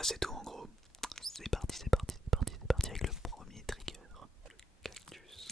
voilà, c'est tout en gros. C'est parti, c'est parti, c'est parti, c'est parti avec le premier trigger. Le cactus.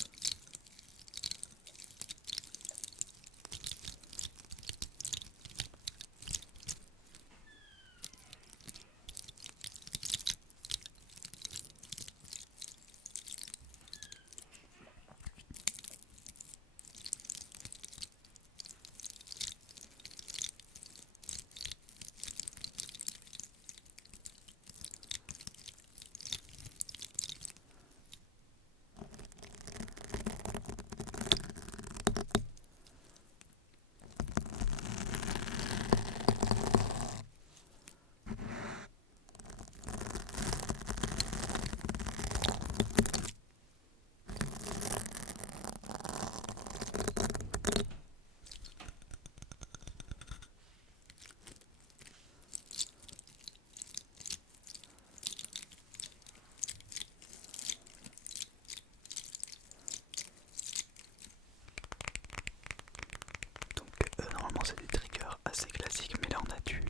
Donc normalement c'est des triggers assez classiques, mais là on a du...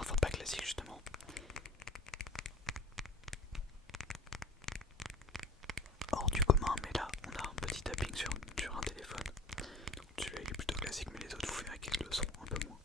Enfin pas classique justement. Hors du commun, mais là on a un petit tapping sur un téléphone. Donc celui-là il est plutôt classique, mais les autres vous verrez qu'ils le sont un peu moins.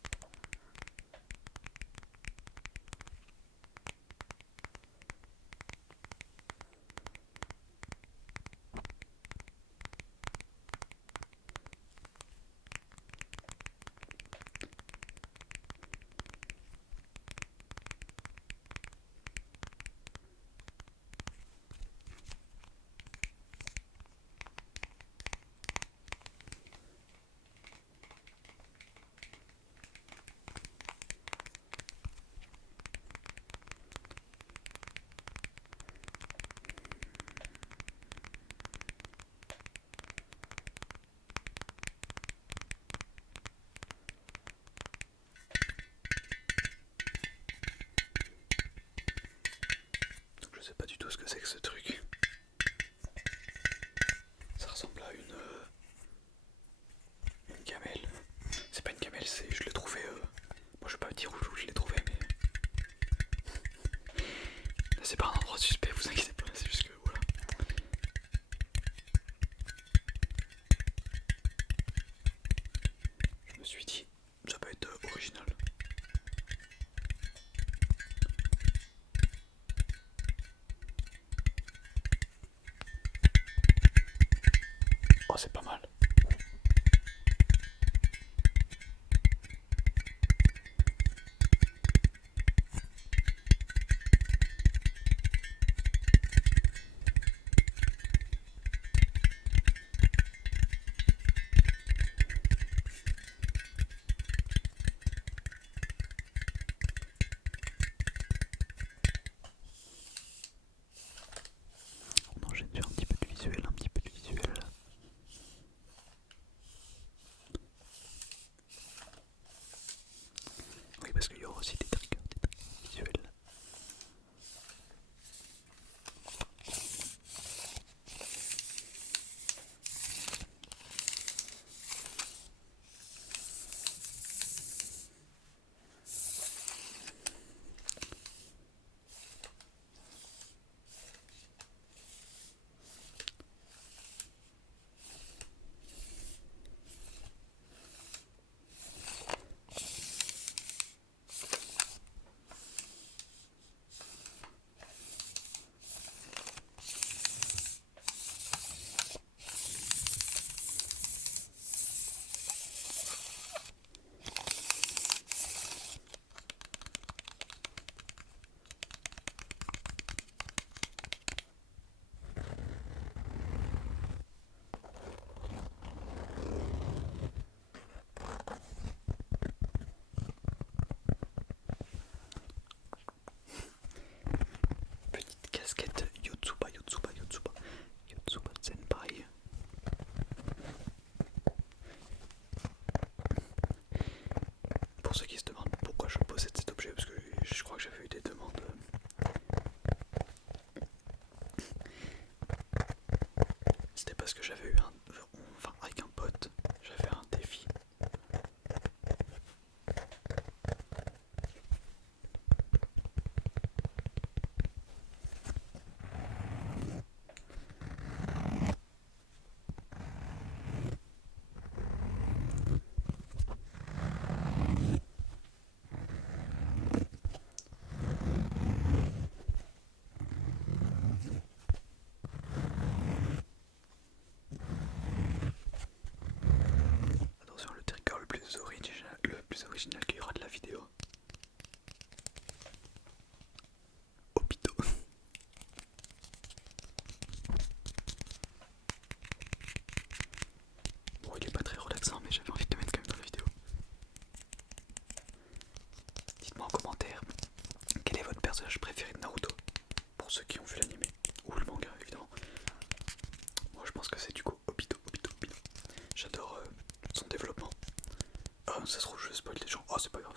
Donc je sais pas du tout ce que c'est que ce truc. Ça ressemble à une gamelle. C'est pas une gamelle, c'est je l'ai trouvé. Moi je vais pas dire où je l'ai trouvé, mais là, c'est pas un endroit suspect, vous inquiétez pas, c'est juste que voilà. Je me suis dit, ça peut être original. Oh, c'est pas mal. de la vidéo. Hôpitaux. Bon, il est pas très relaxant, mais j'avais envie de le mettre quand même dans la vidéo. Dites-moi en commentaire quel est votre personnage préféré de Naruto, pour ceux qui ont vu l'anime ou le manga évidemment. Moi je pense que c'est du coup Obito. J'adore son développement. Oh, ça se trouve je spoil des gens. Oh, c'est pas grave.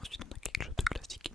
Ensuite on a quelque chose de classique.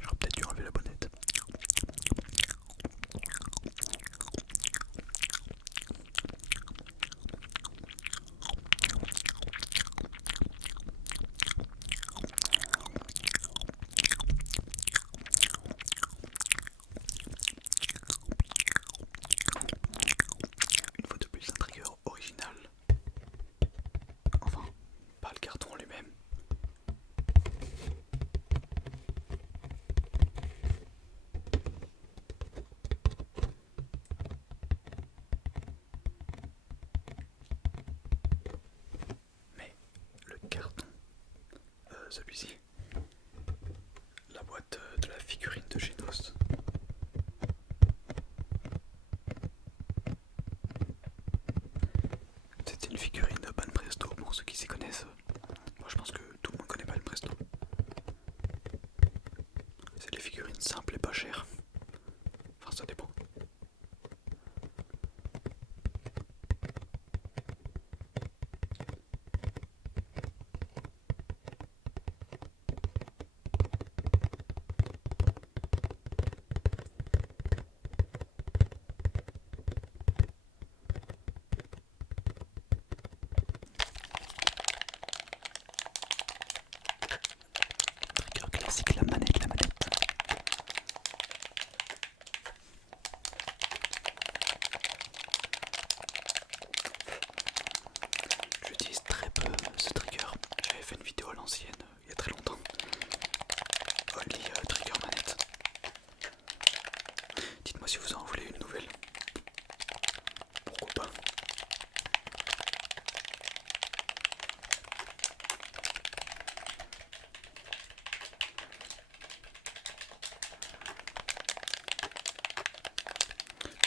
J'aurais peut-être dû enlever la bonnette. Une fois de plus un trigger original. Enfin, pas le carton lui-même. Mais le carton, celui-ci, la boîte de la figurine de Genos. C'est une figurine de Banpresto pour ceux qui s'y connaissent. Moi je pense que tout le monde connaît Banpresto. C'est les figurines simples et pas chères. Enfin ça dépend. Trigger classique, la manette. J'utilise très peu ce trigger. J'avais fait une vidéo à l'ancienne il y a très longtemps. Only trigger manette. Dites-moi si vous en voulez une nouvelle. Pourquoi pas.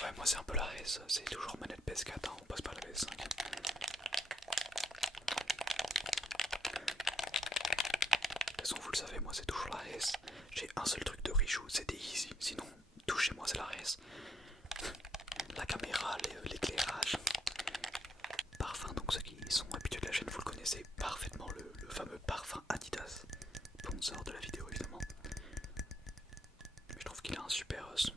Ouais, moi c'est un peu la RS, c'est toujours manette PS4, hein, on passe pas à la PS5. De toute façon, vous le savez, moi c'est toujours la RS. J'ai un seul truc de Richoux, c'est des Easy. Sinon, tout chez moi c'est la RS. La caméra, l'éclairage. Parfum, donc ceux qui sont habitués de la chaîne, vous le connaissez parfaitement, le fameux parfum Adidas. Sponsor de la vidéo évidemment. Mais je trouve qu'il a un super son.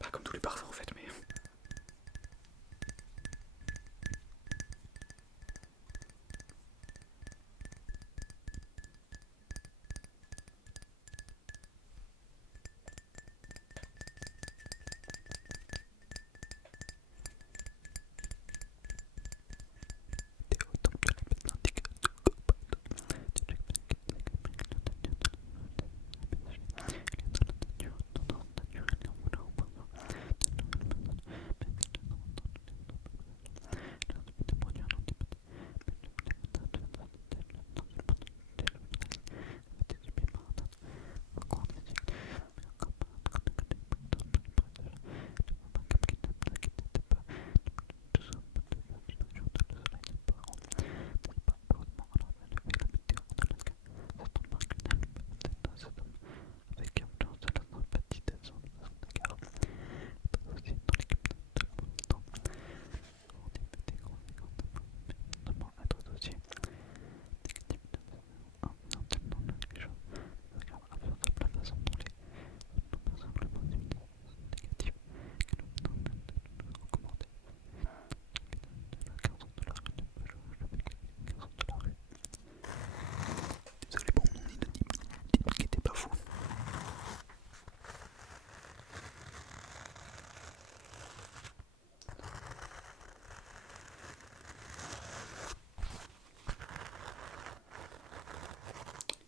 Pas comme tous les parfums en fait, mais...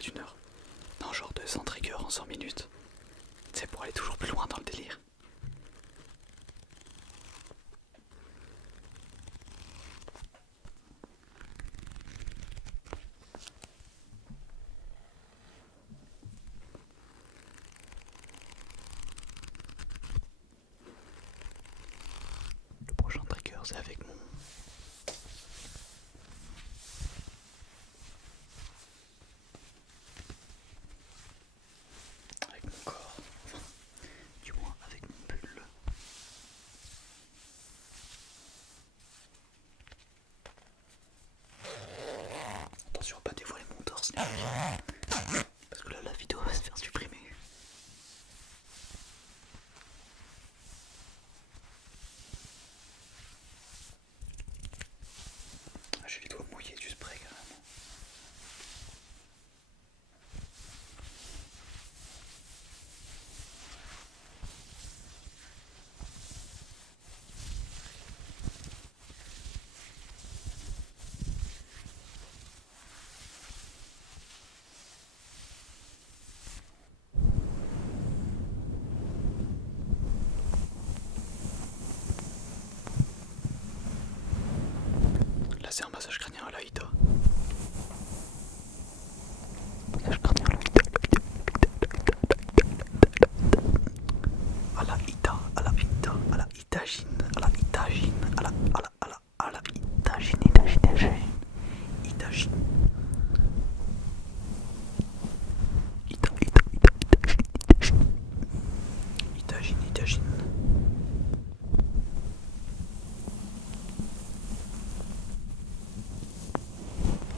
pas d'une heure. Non, genre 200 triggers en 100 minutes. C'est pour aller toujours plus loin dans le délire. Le prochain trigger, c'est avec mon... avec mon corps. Enfin, du moins avec mon pull. Attention à pas dévoiler mon torse. Parce que là, la vidéo va se faire supprimer. Ah, j'ai les doigts mouillés du spray carrément. Là, c'est un massage crânien à la Ida. Massage crânien à la Ida, à la Ida, à la Itagine, à la Itagine, à la Itagine, Itagine. Itagine.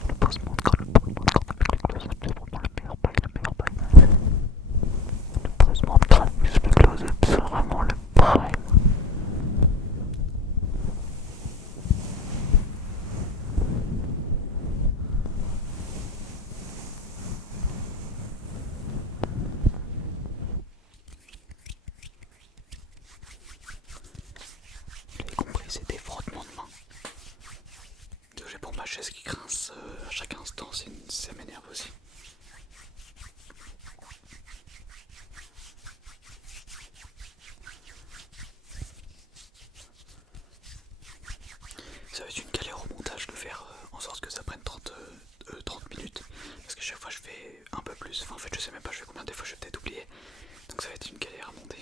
Le posement de corps avec le close-up, c'est vraiment le meilleur bail. Le posement de crâne plus le close-up, c'est vraiment le prime. Vous l'avez compris, c'est des frottements de main. J'ai pour ma chaise qui grince à chaque instant, ça m'énerve aussi. Ça va être une galère au montage de faire en sorte que ça prenne 30 minutes. Parce que chaque fois je fais un peu plus. Enfin, en fait, je sais même pas je fais combien, des fois je vais peut-être oublier. Donc ça va être une galère à monter.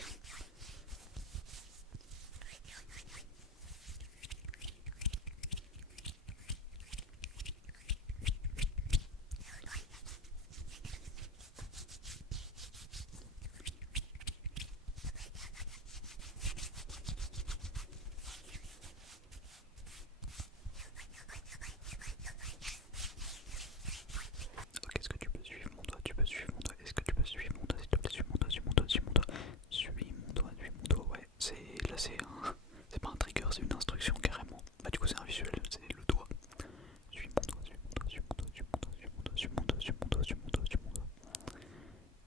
Ok, est-ce que tu peux suivre mon doigt? Tu peux suivre mon doigt? Est-ce que tu peux suivre mon doigt? S'il te plaît, suis mon doigt, suis mon doigt, suis mon doigt. Suis mon doigt, suis mon doigt. Ouais, là c'est pas un trigger, c'est une instruction carrément. Bah du coup c'est un visuel, c'est le doigt. Suis mon doigt, suis mon doigt, suis mon doigt, suis mon doigt, suis mon doigt, suis mon doigt, suis mon doigt, suis mon doigt, suis mon doigt.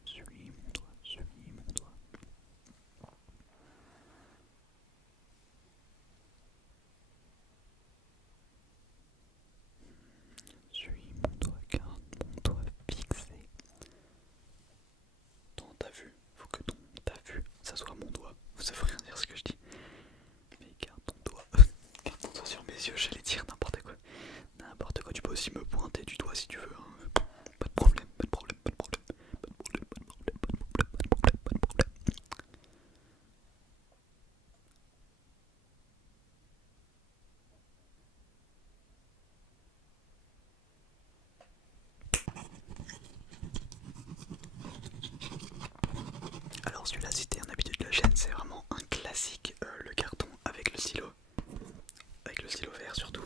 Suis mon doigt, suis mon doigt. Suis mon doigt, garde mon doigt fixé. T'as vu, faut que ta vue, ça soit mon doigt. Ça veut rien dire ce que je dis. Mais garde ton doigt. Garde ton doigt sur mes yeux, j'allais dire n'importe quoi. N'importe quoi, tu peux aussi me pointer du doigt si tu veux. Hein. Pas de problème, pas de problème, pas de problème. Pas de problème, pas de problème, pas de problème, pas de problème, pas de problème. Alors celui-là, c'était un habitude de la chaîne, c'est vraiment un classique, le carton avec le stylo vert surtout.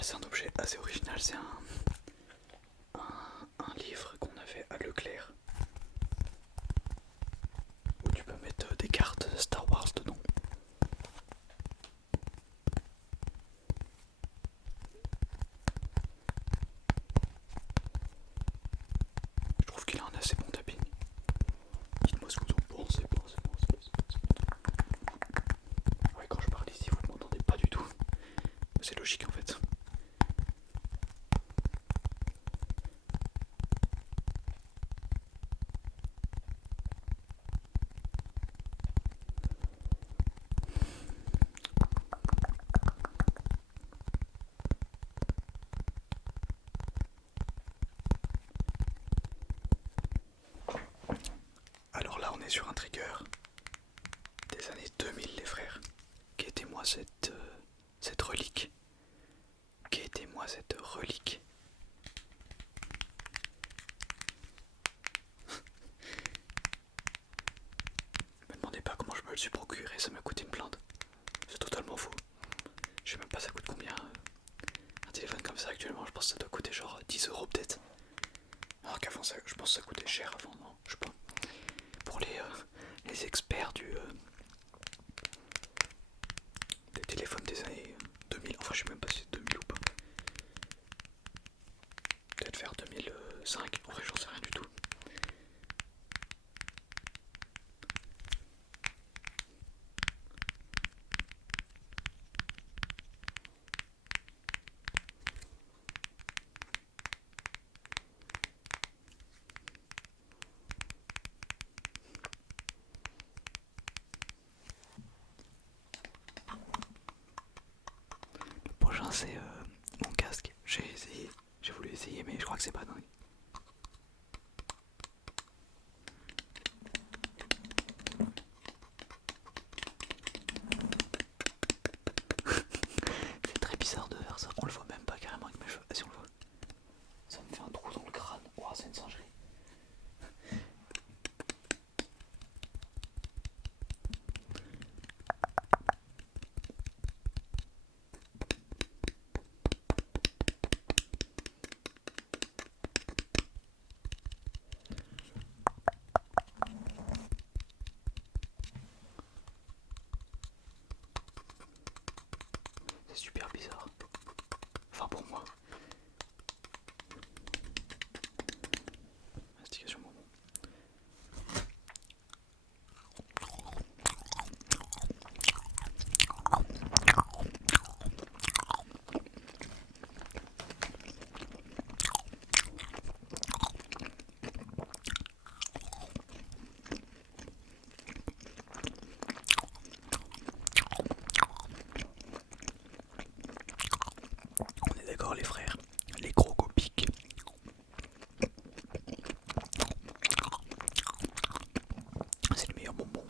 Là c'est un objet assez original, c'est un livre qu'on avait à Leclerc où tu peux mettre des cartes Star Wars dedans. Je trouve qu'il a un assez bon tapping. Dites-moi ce que vous en pensez. Ouais, quand je parle ici, vous ne m'entendez pas du tout. C'est logique en fait. Alors là, on est sur un trigger des années 2000, les frères. Qu'a-été-moi cette relique? Qu'a-été-moi cette relique? Me demandez pas comment je me le suis procuré, ça m'a coûté une blinde. C'est totalement faux. Je sais même pas ça coûte combien. Un téléphone comme ça actuellement, je pense que ça doit coûter genre 10 € peut-être. Alors qu'avant ça, je pense que ça coûtait cher avant, non? Je sais pas. Pour les experts des téléphones des années 2000, enfin je sais même pas si c'est 2000 ou pas. Peut-être vers 2005, en vrai j'en sais rien du tout. Le prochain c'est mon casque. J'ai voulu essayer mais je crois que c'est pas dingue. C'est très bizarre de faire ça, on le voit même pas carrément avec mes cheveux. Ah si on le voit. Ça me fait un trou dans le crâne. Ouah, c'est une singerie. C'est super bizarre. Enfin pour moi. Mastigation bonbon. On est d'accord les frères. Les gros copiques. C'est le meilleur bonbon.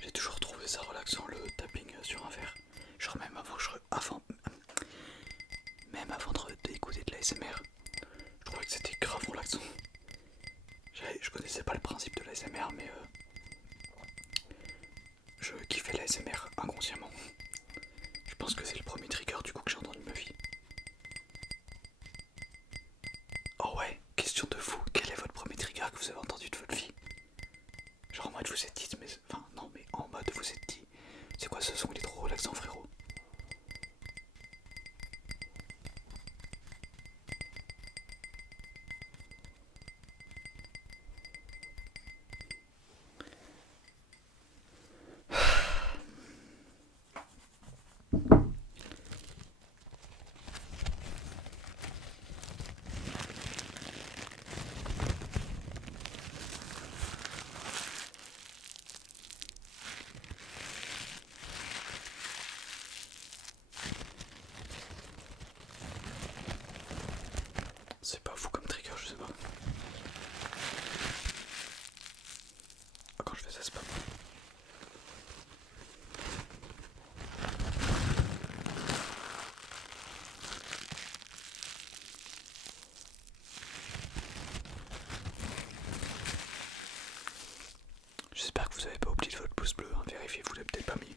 J'ai toujours trouvé ça relaxant le tapping sur un verre. Genre même avant d'écouter de l'ASMR, je trouvais que c'était grave relaxant. Je connaissais pas le principe de l'ASMR mais je kiffais l'ASMR inconsciemment. Je pense que c'est le premier trigger du coup que j'ai entendu de ma vie. Oh ouais, question de fou, quel est votre premier trigger que vous avez entendu de votre vie? Genre en mode vous êtes dit, mais enfin non mais en mode vous êtes dit, c'est quoi ce son, il est trop relaxant frérot. je fais ça, c'est pas moi. J'espère que vous avez pas oublié votre pouce bleu, hein. Vérifiez, vous l'avez peut-être pas mis.